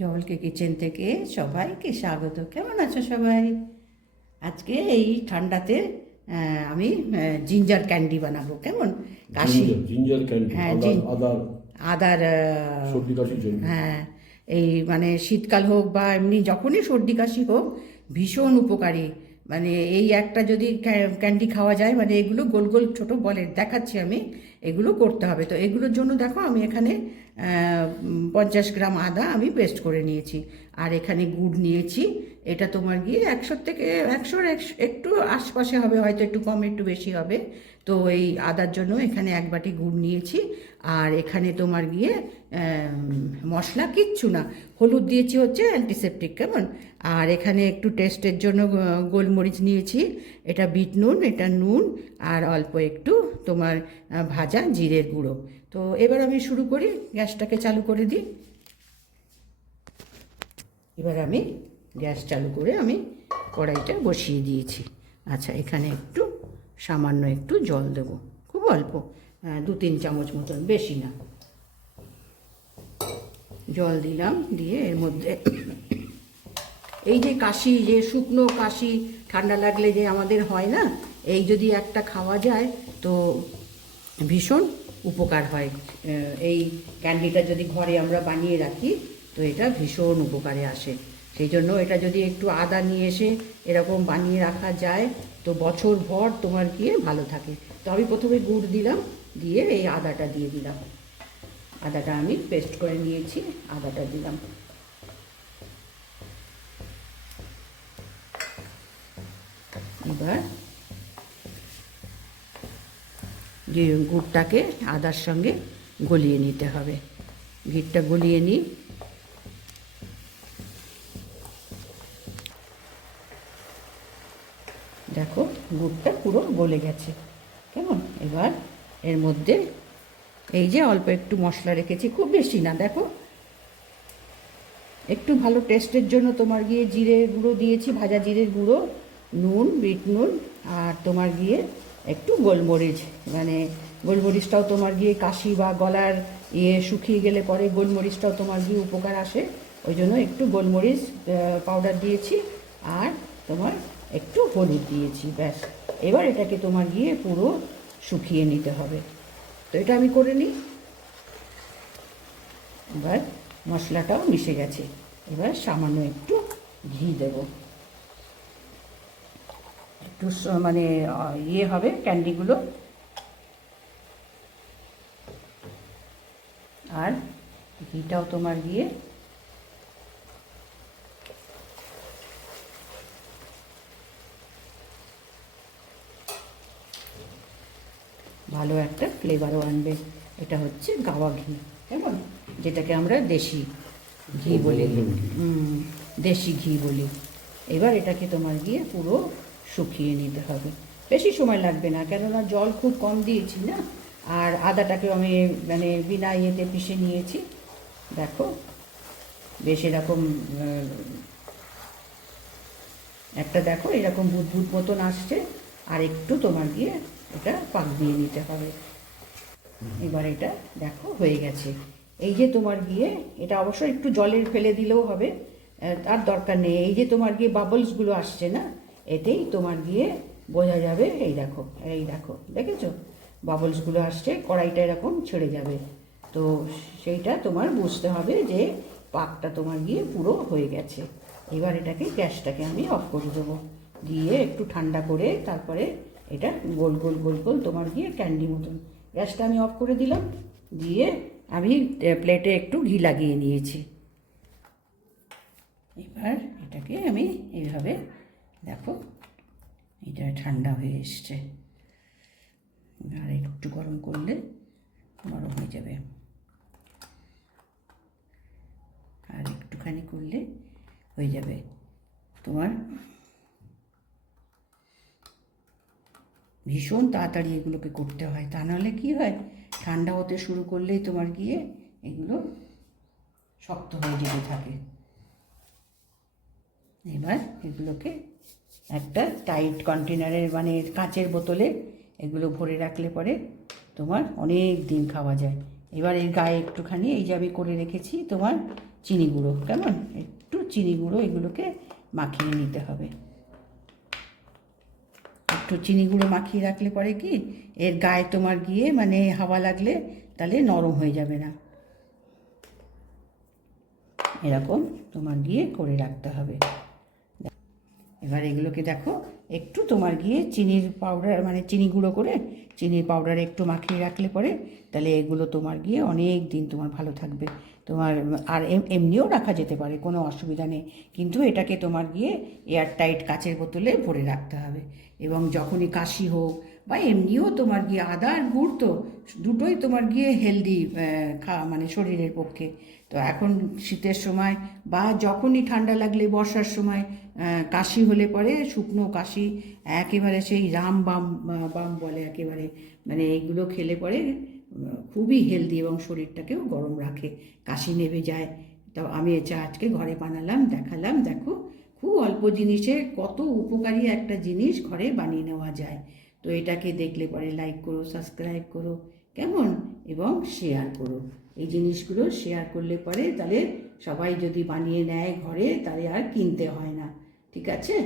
জলকে কিচেন থেকে সবাইকে স্বাগত। কেমন আছো সবাই? আজকে এই ঠান্ডাতে আমি জিঞ্জার ক্যান্ডি বানাবো। কেমন? কাশি, জিঞ্জার ক্যান্ডি হ্যাঁ, আদার আদার, সর্দি কাশির জন্য। হ্যাঁ, এই মানে শীতকাল হোক বা এমনি যখনই সর্দি কাশি হোক ভীষণ উপকারী। মানে এই একটা যদি ক্যান্ডি খাওয়া যায়, মানে এগুলো গোল গোল ছোট বলের দেখাচ্ছি আমি, এগুলো করতে হবে। তো এগুলোর জন্য দেখো আমি এখানে 50 গ্রাম আদা আমি পেস্ট করে নিয়েছি, আর এখানে গুড় নিয়েছি। এটা তোমার গিয়ে 100 থেকে 100 একটু আশপাশে হবে, হয়তো একটু কম একটু বেশি হবে। তো এই আদার জন্য এখানে 1 বাটি গুড় নিয়েছি। আর এখানে তোমার গিয়ে মশলা কিচ্ছু না, হলুদ দিয়েছি হচ্ছে অ্যান্টিসেপটিক। কেমন? আর এখানে একটু টেস্টের জন্য গোলমরিচ নিয়েছি, এটা বিট নুন, এটা নুন, আর অল্প একটু তোমার ভাজা জিরের গুঁড়ো। তো এবার আমি শুরু করি, গ্যাসটাকে চালু করে দিই। এবার আমি গ্যাস চালু করে আমি কড়াইটা বসিয়ে দিয়েছি। আচ্ছা, এখানে একটু সামান্য একটু জল দেবো, খুব অল্প, 2-3 চামচ মতন, বেশি না। জল দিলাম, দিয়ে এর মধ্যে এই যে কাশি, যে শুকনো কাশি ঠান্ডা লাগলে যে আমাদের হয় না, এই যদি একটা খাওয়া যায় তো ভীষণ উপকার হয়। এই ক্যান্ডিটা যদি ঘরে আমরা বানিয়ে রাখি তো এটা ভীষণ উপকারে আসে। সেই জন্য এটা যদি একটু আদা নিয়ে এসে এরকম বানিয়ে রাখা যায় তো বছর ভর তোমার গিয়ে ভালো থাকে। তো আমি প্রথমে গুড় দিলাম, দিয়ে এই আদাটা দিয়ে দিলাম। আদাটা আমি পেস্ট করে নিয়েছি, আদাটা দিলাম। এবার যে গুড়টাকে আদার সঙ্গে গলিয়ে নিতে হবে, ঘিটা গলিয়ে নিই। দেখো গুড়টা পুরো গলে গেছে। কেমন? এবার এর মধ্যে এই যে অল্প একটু মশলা রেখেছি, খুব বেশি না, দেখো একটু ভালো টেস্টের জন্য তোমার গিয়ে জিরে গুঁড়ো দিয়েছি, ভাজা জিরের গুঁড়ো, নুন, বিট নুন, আর তোমার গিয়ে একটু গোলমরিচ। মানে গোলমরিচটাও তোমার গিয়ে কাশি বা গলার শুকিয়ে গেলে পরে গোলমরিচটাও তোমার গিয়ে উপকার আসে, ওই জন্য একটু গোলমরিচ পাউডার দিয়েছি, আর তোমার একটু হলুদ দিয়েছি, ব্যাস। এবার এটাকে তোমার গিয়ে পুরো শুকিয়ে নিতে হবে। তো এটা আমি করে নিই। এবার মশলাটাও মিশে গেছে, এবার সামান্য একটু ঘি দেব, একটু মানে হবে ক্যান্ডিগুলো। আর ঘিটাও তোমার গিয়ে ভালো একটা ফ্লেভারও আনবে। এটা হচ্ছে গাওয়া ঘি, কেমন, যেটাকে আমরা দেশি ঘি বলি, দেশি ঘি বলি। এবার এটাকে তোমার গিয়ে পুরো শুকিয়ে নিতে হবে, বেশি সময় লাগবে না, কেননা জল খুব কম দিয়েছি না। আর আদাটাকেও আমি মানে বিনা ইয়েতে পিষে নিয়েছি। দেখো বেশ এরকম একটা, দেখো এরকম বুদবুদ মতন আসছে, আর একটু তোমার গিয়ে এটা পাক দিয়ে নিতে হবে। এবার এটা দেখো হয়ে গেছে। এই যে তোমার গিয়ে এটা অবশ্যই একটু জলের ফেলে দিলেও হবে, তার দরকার নেই। এই যে তোমার গিয়ে বাবলসগুলো আসছে না, এতেই তোমার গিয়ে বোঝা যাবে। এই দেখো, এই দেখো, দেখেছো বাবলসগুলো আসছে, কড়াইটা এরকম ছেড়ে যাবে। তো সেইটা তোমার বুঝতে হবে যে পাকটা তোমার গিয়ে পুরো হয়ে গেছে। এবার এটাকে, গ্যাসটাকে আমি অফ করে দেবো, দিয়ে একটু ঠান্ডা করে তারপরে এটা গোল গোল গোল গোল তোমার গিয়ে ক্যান্ডি মতন। গ্যাসটা আমি অফ করে দিলাম, দিয়ে আমি প্লেটে একটু ঘি লাগিয়ে নিয়েছি। এবার এটাকে আমি এইভাবে, দেখো এটা ঠান্ডা হয়ে এসছে, আর একটু গরম করলে নরম হয়ে যাবে, আর একটুখানি করলে হয়ে যাবে তোমার। ভীষণ তাড়াতাড়ি এগুলোকে করতে হয়, তা নাহলে কী হয়, ঠান্ডা হতে শুরু করলেই তোমার গিয়ে এগুলো শক্ত হয়ে যেতে থাকে। এবার এগুলোকে একটা টাইট কন্টেনারের, মানে কাঁচের বোতলে এগুলো ভরে রাখলে পরে তোমার অনেক দিন খাওয়া যায়। এবার এর গায়ে একটুখানি এই যে আমি করে রেখেছি তোমার চিনি গুঁড়ো, কেমন, একটু চিনি গুঁড়ো এগুলোকে মাখিয়ে নিতে হবে। একটু চিনি গুঁড়ো মাখিয়ে রাখলে পরে কি এর গায়ে তোমার গিয়ে মানে হাওয়া লাগলে তাহলে নরম হয়ে যাবে না। এরকম তোমার গিয়ে করে রাখতে হবে। এবার এগুলোকে দেখো একটু তোমার গিয়ে চিনির পাউডার মানে চিনি গুঁড়ো করে চিনির পাউডার একটু মাখিয়ে রাখলে পরে তাহলে এগুলো তোমার গিয়ে অনেক দিন তোমার ভালো থাকবে। তোমার আর এমনিও রাখা যেতে পারে, কোনো অসুবিধা নেই, কিন্তু এটাকে তোমার গিয়ে এয়ারটাইট কাচের বোতলে ভরে রাখতে হবে। এবং যখনই কাশি হোক বা এমনিও তোমার গিয়ে আদা আর গুড় তো দুটোই তোমার গিয়ে হেলদি মানে শরীরের পক্ষে। তো এখন শীতের সময় বা যখনই ঠান্ডা লাগলে বর্ষার সময় কাশি হলে পরে শুকনো কাশি একেবারে সেই রামবাম বাম বলে একেবারে, মানে এইগুলো খেলে পরে খুবই হেলদি এবং শরীরটাকেও গরম রাখে, কাশি নেমে যায়। তো আমি এটা আজকে ঘরে বানালাম, দেখালাম, দেখো খুব অল্প জিনিসে কত উপকারী একটা জিনিস ঘরে বানিয়ে নেওয়া যায়। তো এটাকে দেখলে পরে লাইক করো, সাবস্ক্রাইব করো, কেমন, এবং শেয়ার করো। এই জিনিসগুলো শেয়ার করলে পরে তাহলে সবাই যদি বানিয়ে নেয় ঘরে তাহলে আর কিনতে হয় না, ঠিক আছে।